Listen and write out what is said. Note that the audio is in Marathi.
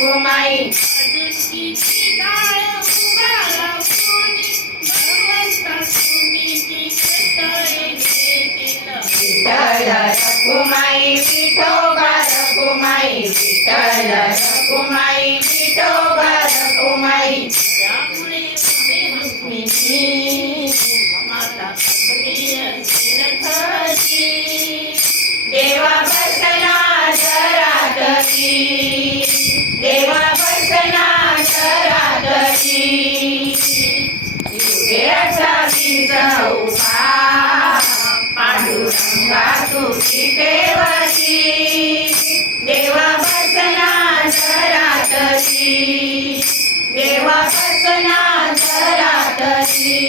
रखुमाई दुर्गीची डाळ उभारा कोणी भगवंता तुम्हीची कटळे घेतील विठ्ठल रखुमाई विठोबा रखुमाई विठ्ठल रखुमाई विठोबा रखुमाई त्यामुळे रुक्मिणी माता प्रिय शिरखती देवा बसना घरातली देवा बसना घरातली युगे असावी चौपा पांडुरंगा तुझी पेवती देवा बसना घरातली देवा बसना घरातली